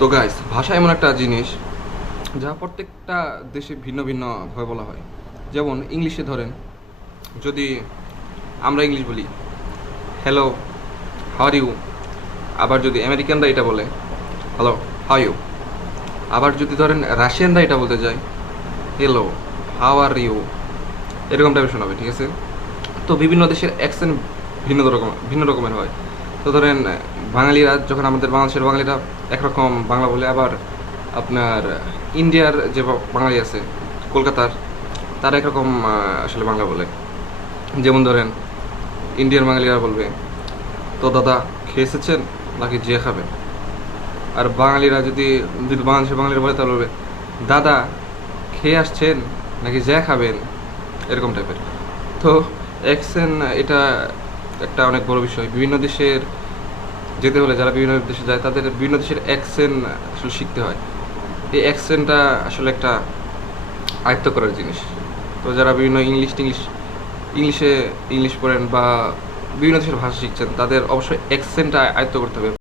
তো গাইস ভাষা এমন একটা জিনিস যা প্রত্যেকটা দেশে ভিন্ন ভিন্নভাবে বলা হয়। যেমন ইংলিশে ধরেন, যদি আমরা ইংলিশ বলি হ্যালো হার ইউ আবার যদি আমেরিকানরা এটা বলে হ্যালো হাউ ইউ আবার যদি ধরেন রাশিয়ানরা এটা বলতে যায় হ্যালো হাউ আর ইউ এরকম টাইপের শোনাবে, ঠিক আছে? তো বিভিন্ন দেশের অ্যাকসেন্ট ভিন্ন রকম, ভিন্ন রকমের হয়। তো ধরেন, বাঙালিরা যখন আমাদের বাংলাদেশের বাঙালিরা একরকম বাংলা বলে, আবার আপনার ইন্ডিয়ার যে বাঙালি আছে, কলকাতার, তারা একরকম আসলে বাংলা বলে। যেমন ধরেন ইন্ডিয়ান বাঙালিরা বলবে, তো দাদা, খেয়ে এসেছেন? নাকি যে খাবেন? আর বাঙালিরা যদি যদি বাংলাদেশের বাঙালিরা বলে, তাহলে বলবে, দাদা, খেয়ে আসছেন? নাকি যা খাবেন? এরকম টাইপের তো অ্যাকসেন এটা একটা অনেক বড় বিষয়। বিভিন্ন দেশের যেতে হলে যারা বিভিন্ন দেশে যায়, তাদের বিভিন্ন দেশের অ্যাকসেন আসলে শিখতে হয়। এই অ্যাকসেন্টটা আসলে একটা আয়ত্ত করার জিনিস। তো যারা বিভিন্ন ইংলিশ টিংলিশ, ইংলিশে ইংলিশ পড়েন বা বিভিন্ন দেশের ভাষা শিখছেন, তাদের অবশ্যই অ্যাকসেন্টটা আয়ত্ত করতে হবে।